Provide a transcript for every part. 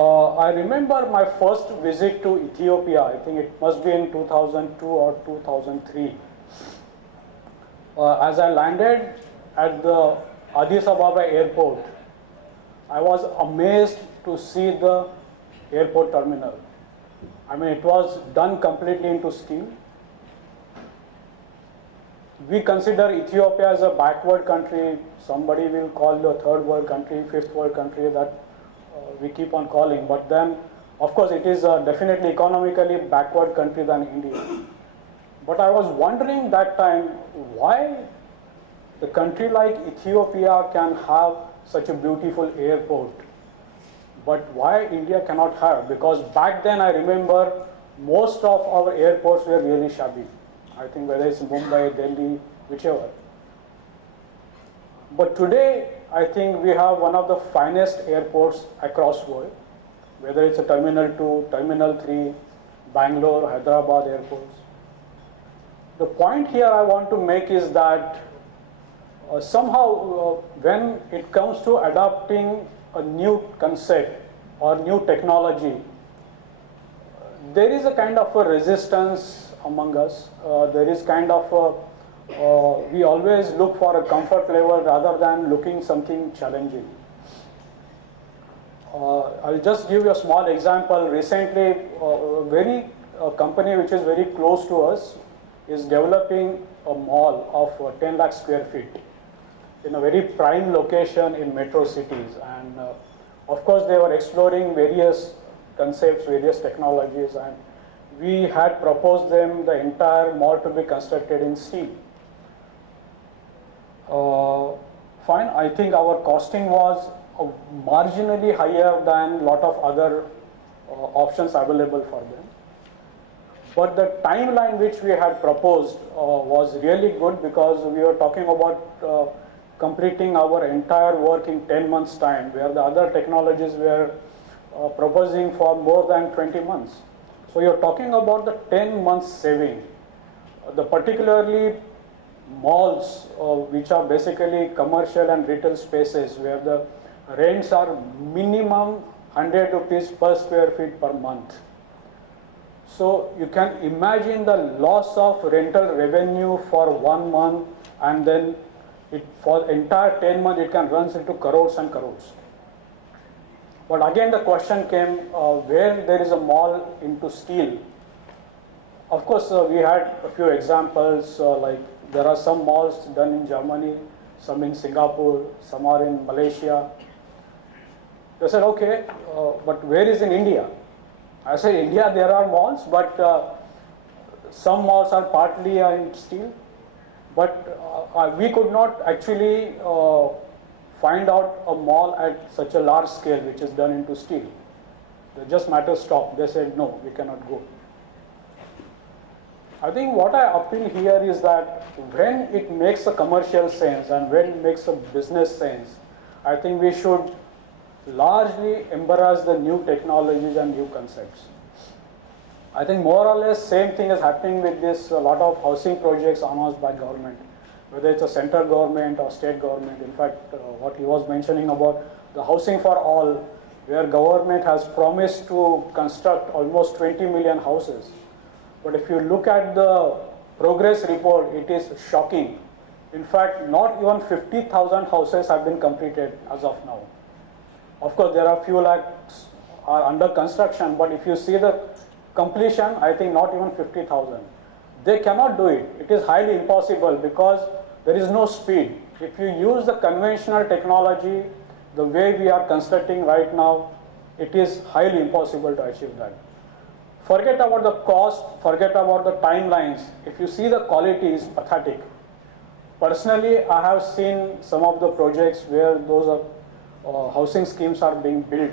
I remember my first visit to Ethiopia. I think it must be in 2002 or 2003. As I landed at the Addis Ababa airport, I was amazed to see the airport terminal. I mean, it was done completely into steel. We consider Ethiopia as a backward country. Somebody will call it a third world country, fifth world country, that we keep on calling. But then, of course, it is definitely economically backward country than India. But I was wondering that time why the country like Ethiopia can have such a beautiful airport, but why India cannot have? Because back then I remember most of our airports were really shabby. I think whether it's Mumbai, Delhi, whichever. But today, I think we have one of the finest airports across the world, whether it's a Terminal 2, Terminal 3, Bangalore, Hyderabad airports. The point here I want to make is that somehow when it comes to adopting a new concept or new technology, there is a kind of a resistance among us. There is kind of a, we always look for a comfort level rather than looking something challenging. I'll just give you a small example. Recently, a company which is very close to us is developing a mall of 10 lakh square feet in a very prime location in metro cities. And of course, they were exploring various concepts, various technologies, and we had proposed them the entire mall to be constructed in steel. Fine, I think our costing was marginally higher than a lot of other options available for them. But the timeline which we had proposed was really good, because we were talking about completing our entire work in 10 months' time, where the other technologies were proposing for more than 20 months. So you're talking about the 10 months saving. The particularly malls, which are basically commercial and retail spaces, where the rents are minimum 100 rupees per square feet per month. So you can imagine the loss of rental revenue for 1 month, and then for the entire 10 months it can run into crores and crores. But again the question came, where there is a mall into steel. Of course, we had a few examples, like there are some malls done in Germany, some in Singapore, some are in Malaysia. They said, okay, but where is in India? I said, India there are malls, but some malls are partly in steel. But we could not actually find out a mall at such a large scale which is done into steel. They just matter stopped. They said, no, we cannot go. I think what I appeal here is that when it makes a commercial sense and when it makes a business sense, I think we should largely embrace the new technologies and new concepts. I think more or less same thing is happening with this, a lot of housing projects announced by government, whether it's a central government or state government. In fact, what he was mentioning about the housing for all, where government has promised to construct almost 20 million houses. But if you look at the progress report, it is shocking. In fact, not even 50,000 houses have been completed as of now. Of course, there are few lakhs are under construction, but if you see the completion, I think not even 50,000. They cannot do it. It is highly impossible because there is no speed. If you use the conventional technology, the way we are constructing right now, it is highly impossible to achieve that. Forget about the cost, forget about the timelines. If you see the quality is pathetic. Personally, I have seen some of the projects where those housing schemes are being built.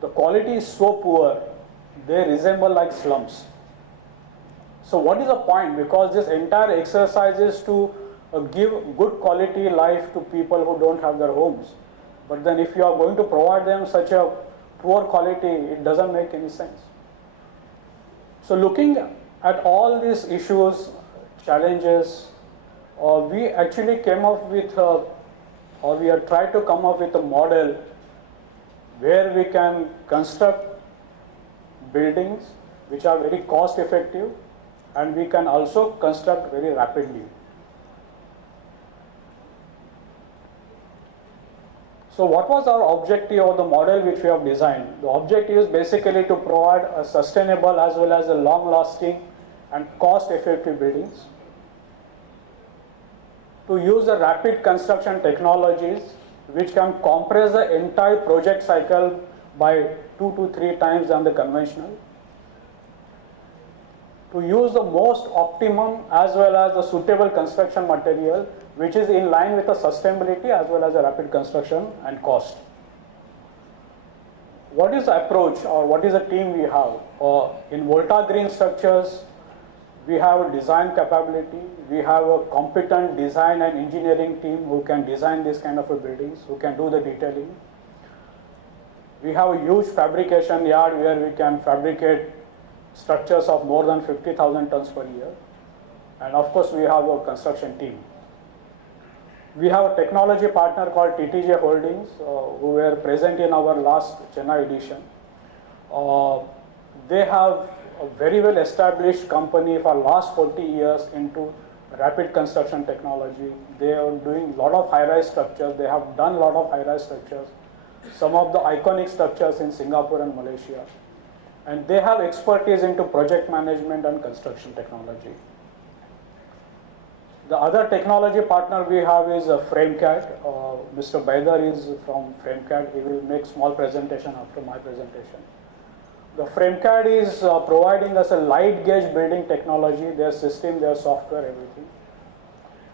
The quality is so poor, they resemble like slums. So what is the point? Because this entire exercise is to give good quality life to people who don't have their homes. But then if you are going to provide them such a poor quality, it doesn't make any sense. So looking at all these issues, challenges, we actually came up with, or we have tried to come up with a model where we can construct buildings which are very cost effective, and we can also construct very rapidly. So what was our objective of the model which we have designed? The objective is basically to provide a sustainable as well as a long-lasting and cost-effective buildings, to use the rapid construction technologies which can compress the entire project cycle by 2 to 3 times than the conventional, to use the most optimum as well as the suitable construction material which is in line with the sustainability as well as the rapid construction and cost. What is the approach, or what is the team we have? In Volta Green Structures, we have a design capability, we have a competent design and engineering team who can design this kind of a buildings, who can do the detailing. We have a huge fabrication yard where we can fabricate structures of more than 50,000 tons per year. And of course, we have a construction team. We have a technology partner called TTJ Holdings, who were present in our last Chennai edition. They have a very well established company for last 40 years into rapid construction technology. They are doing a lot of high-rise structures. They have done a lot of high-rise structures, some of the iconic structures in Singapore and Malaysia. And they have expertise into project management and construction technology. The other technology partner we have is FrameCAD. Mr. Baidar is from FrameCAD. He will make small presentation after my presentation. The FrameCAD is providing us a light gauge building technology, their system, their software, everything.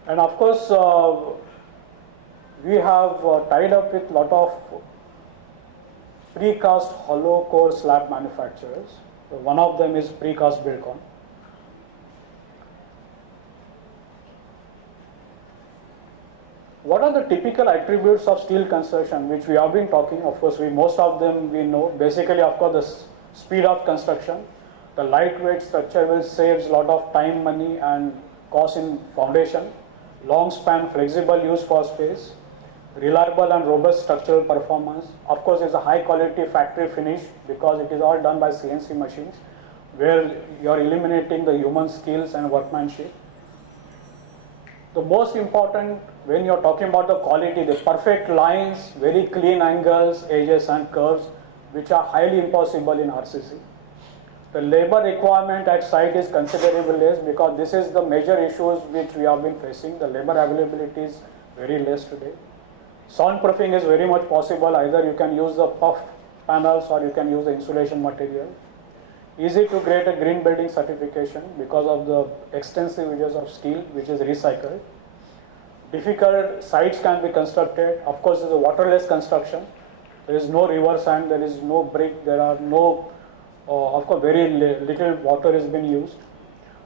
And of course, we have tied up with a lot of precast hollow core slab manufacturers. So one of them is Precast Buildcon. What are the typical attributes of steel construction which we have been talking? Of course, most of them we know. Basically, of course, the speed of construction. The lightweight structure will save a lot of time, money and cost in foundation. Long span, flexible use for space. Reliable and robust structural performance. Of course, it's a high quality factory finish because it is all done by CNC machines where you are eliminating the human skills and workmanship. The most important when you are talking about the quality, the perfect lines, very clean angles, edges and curves, which are highly impossible in RCC. The labor requirement at site is considerably less because this is the major issues which we have been facing. The labor availability is very less today. Soundproofing is very much possible. Either you can use the puff panels or you can use the insulation material. Easy to create a green building certification because of the extensive uses of steel which is recycled. Difficult sites can be constructed. Of course, it's a waterless construction. There is no river sand, there is no brick, there are no, of course, very little water is being used.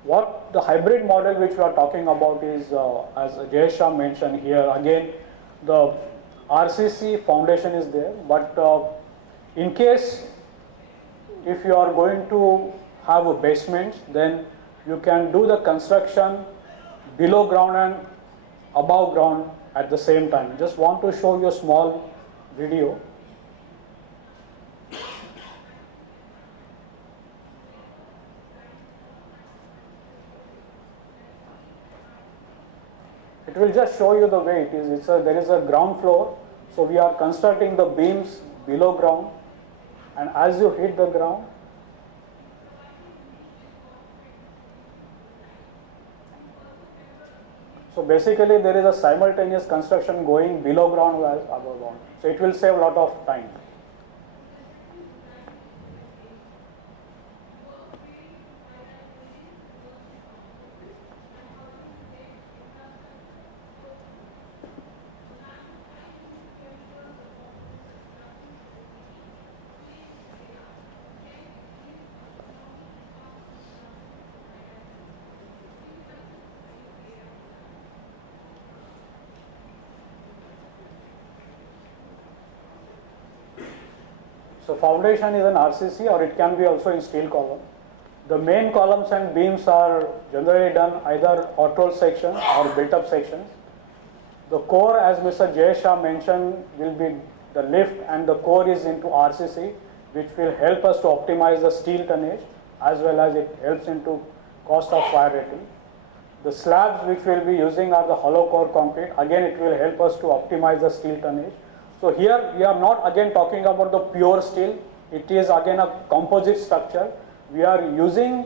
What the hybrid model which we are talking about is, as Jayesh mentioned here, again, the RCC foundation is there, but in case if you are going to have a basement, then you can do the construction below ground and above ground at the same time. Just want to show you a small video. It will just show you the way it is. There is a ground floor, so we are constructing the beams below ground, and as you hit the ground, so basically there is a simultaneous construction going below ground as above ground. So it will save a lot of time. So foundation is an RCC or it can be also in steel column. The main columns and beams are generally done either hot roll sections or built up sections. The core, as Mr. Jayesh mentioned, will be the lift and the core is into RCC, which will help us to optimize the steel tonnage as well as it helps into cost of fire rating. The slabs which we will be using are the hollow core concrete. Again, it will help us to optimize the steel tonnage. So here we are not again talking about the pure steel. It is again a composite structure. We are using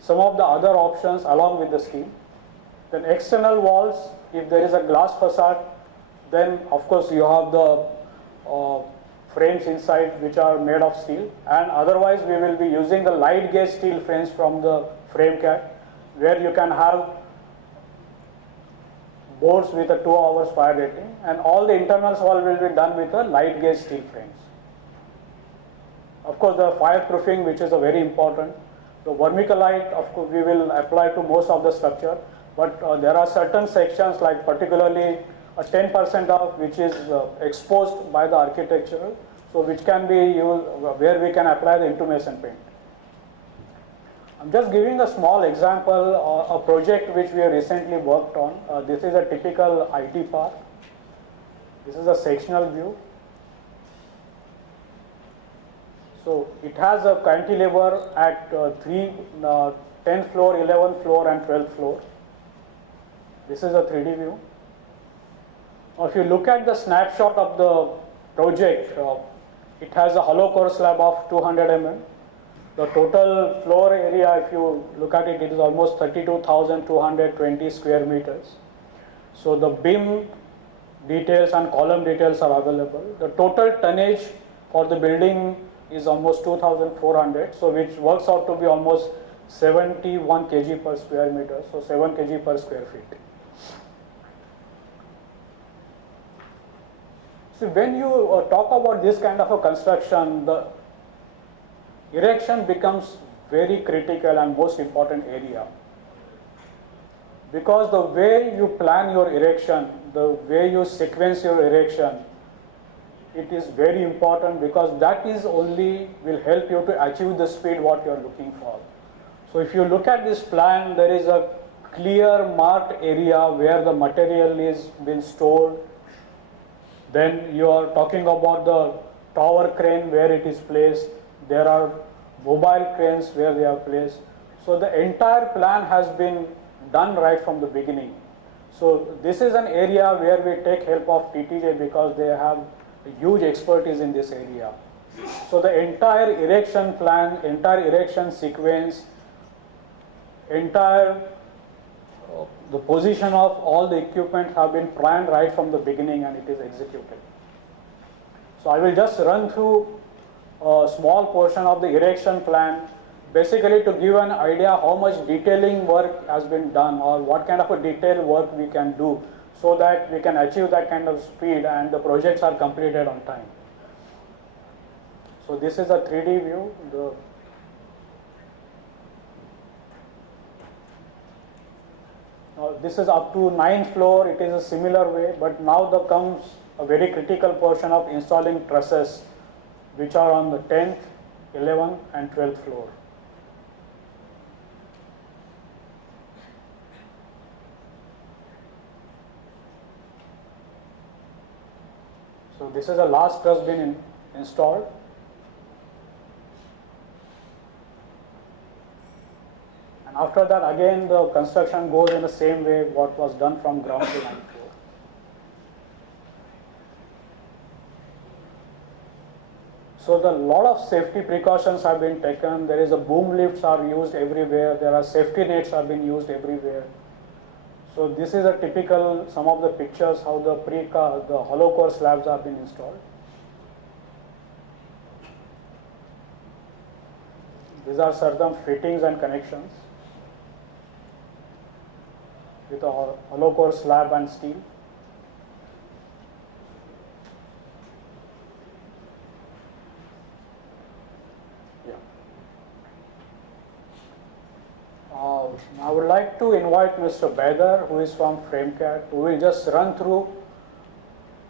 some of the other options along with the steel. Then external walls, if there is a glass facade, then of course you have the frames inside which are made of steel, and otherwise we will be using the light gauge steel frames from the frame cat, where you can have boards with a 2 hours fire rating, and all the internals wall will be done with a light gauge steel frames. Of course, the fireproofing, which is a very important. The vermiculite, of course, we will apply to most of the structure, but there are certain sections, like particularly 10% of which is exposed by the architectural, so which can be used where we can apply the intumescent paint. I'm just giving a small example, a project which we have recently worked on. This is a typical IT park. This is a sectional view. So it has a cantilever at 10th floor, 11th floor and 12th floor. This is a 3D view. Now if you look at the snapshot of the project, it has a hollow core slab of 200 mm. The total floor area, if you look at it, it is almost 32,220 square meters. So the beam details and column details are available. The total tonnage for the building is almost 2,400, so which works out to be almost 71 kg per square meter, so 7 kg per square feet. See, when you talk about this kind of a construction, the erection becomes very critical and most important area, because the way you plan your erection, the way you sequence your erection, it is very important, because that is only will help you to achieve the speed what you are looking for. So if you look at this plan, there is a clear marked area where the material is being stored. Then you are talking about the tower crane where it is placed. There are mobile cranes where they are placed. So the entire plan has been done right from the beginning. So this is an area where we take help of TTJ, because they have a huge expertise in this area. So the entire erection plan, entire erection sequence, entire the position of all the equipment have been planned right from the beginning, and it is executed. So I will just run through a small portion of the erection plan, basically to give an idea how much detailing work has been done, or what kind of a detail work we can do, so that we can achieve that kind of speed and the projects are completed on time. So this is a 3D view. This is up to 9th floor, it is a similar way, but now there comes a very critical portion of installing trusses, which are on the 10th, 11th and 12th floor. So this is the last truss been installed. And after that, again the construction goes in the same way what was done from ground to 9th floor. So the lot of safety precautions have been taken. There is a boom lifts are used everywhere. There are safety nets have been used everywhere. So this is a typical, some of the pictures how the hollow core slabs have been installed. These are certain fittings and connections with a hollow core slab and steel. Yeah. I would like to invite Mr. Bader, who is from FrameCAD, who will just run through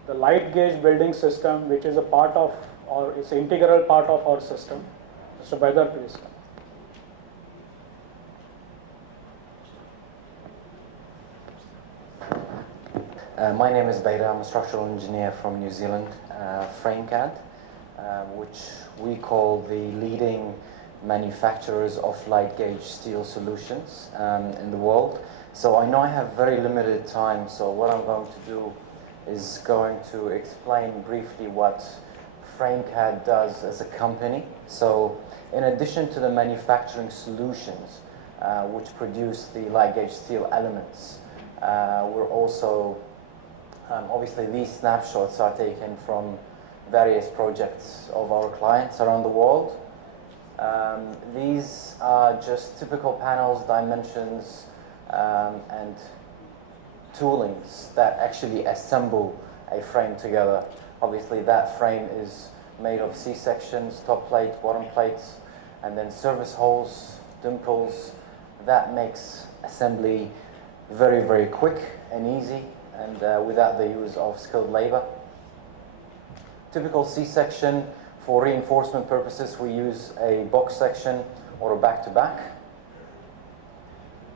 the light gauge building system, which is a part of, or it's an integral part of our system. Mr. Bader, please. My name is Bader. I'm a structural engineer from New Zealand. FrameCAD, which we call the leading manufacturers of light gauge steel solutions in the world. So I know I have very limited time, so what I'm going to do is going to explain briefly what FrameCAD does as a company. So in addition to the manufacturing solutions, which produce the light gauge steel elements, we're also, obviously these snapshots are taken from various projects of our clients around the world. These are just typical panels, dimensions, and toolings that actually assemble a frame together. Obviously that frame is made of C-sections, top plate, bottom plates, and then service holes, dimples. That makes assembly very, very quick and easy, and without the use of skilled labor. Typical C-section, for reinforcement purposes, we use a box section or a back-to-back.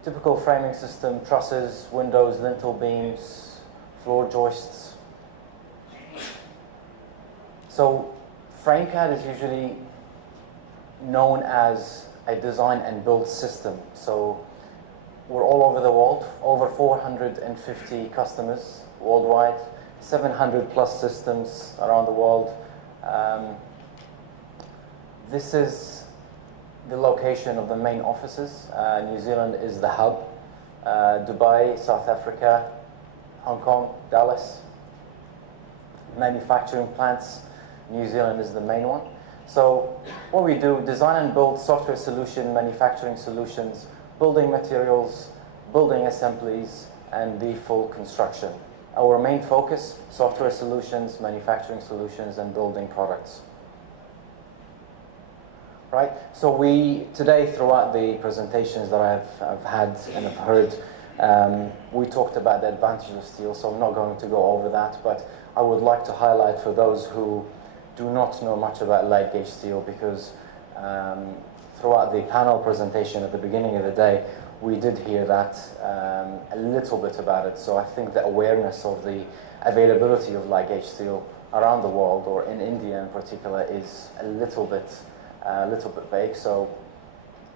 Typical framing system, trusses, windows, lintel beams, floor joists. So FrameCAD is usually known as a design and build system. So we're all over the world, over 450 customers worldwide, 700 plus systems around the world. This is the location of the main offices. New Zealand is the hub. Dubai, South Africa, Hong Kong, Dallas. Manufacturing plants, New Zealand is the main one. So what we do, design and build software solution, manufacturing solutions, building materials, building assemblies, and the full construction. Our main focus, software solutions, manufacturing solutions, and building products. Right, so today throughout the presentations that I've had and have heard, we talked about the advantages of steel, so I'm not going to go over that, but I would like to highlight for those who do not know much about light gauge steel, because throughout the panel presentation at the beginning of the day, we did hear that a little bit about it. So I think the awareness of the availability of light gauge steel around the world, or in India in particular, is a little bit vague. So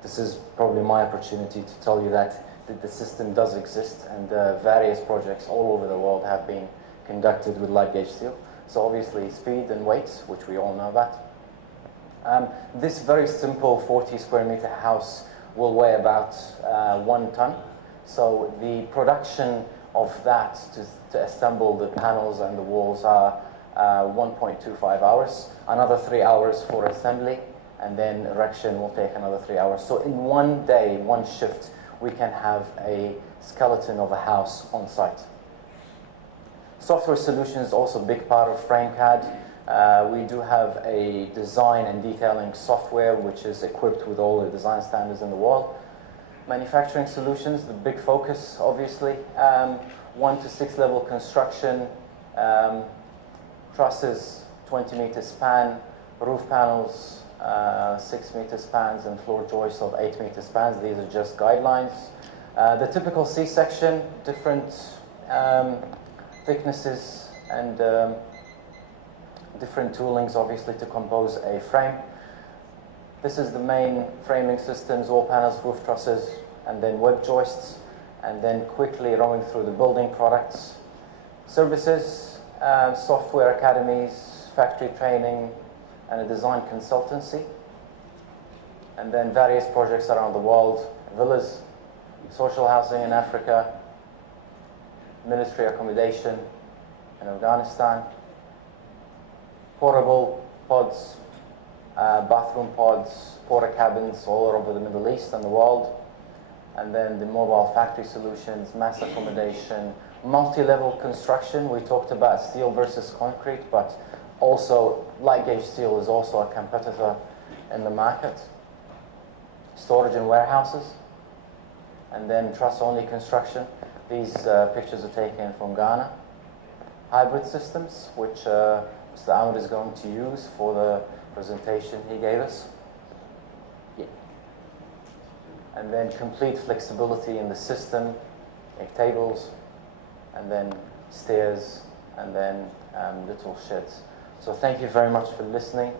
this is probably my opportunity to tell you that the system does exist, and various projects all over the world have been conducted with light gauge steel. So obviously speed and weight, which we all know about. This very simple 40 square meter house will weigh about 1 ton. So the production of that to assemble the panels and the walls are 1.25 hours, another 3 hours for assembly, and then erection will take another 3 hours. So in one day, one shift, we can have a skeleton of a house on site. Software solution is also a big part of FrameCAD. We do have a design and detailing software which is equipped with all the design standards in the world. Manufacturing solutions, the big focus, obviously. 1 to 6 level construction, trusses, 20 meter span, roof panels, 6 meter spans, and floor joists of 8 meter spans. These are just guidelines. The typical C-section, different thicknesses and different toolings, obviously, to compose a frame. This is the main framing systems, wall panels, roof trusses, and then web joists, and then quickly rolling through the building products. Services, software academies, factory training, and a design consultancy. And then various projects around the world, villas, social housing in Africa, military accommodation in Afghanistan, portable pods, bathroom pods, porta cabins all over the Middle East and the world, and then the mobile factory solutions, mass accommodation, multi-level construction. We talked about steel versus concrete, but also light gauge steel is also a competitor in the market. Storage and warehouses, and then truss-only construction. These pictures are taken from Ghana. Hybrid systems, which Mr. AMOD is going to use for the presentation he gave us. Yeah. And then complete flexibility in the system, like tables, and then stairs, and then little sheds. So thank you very much for listening.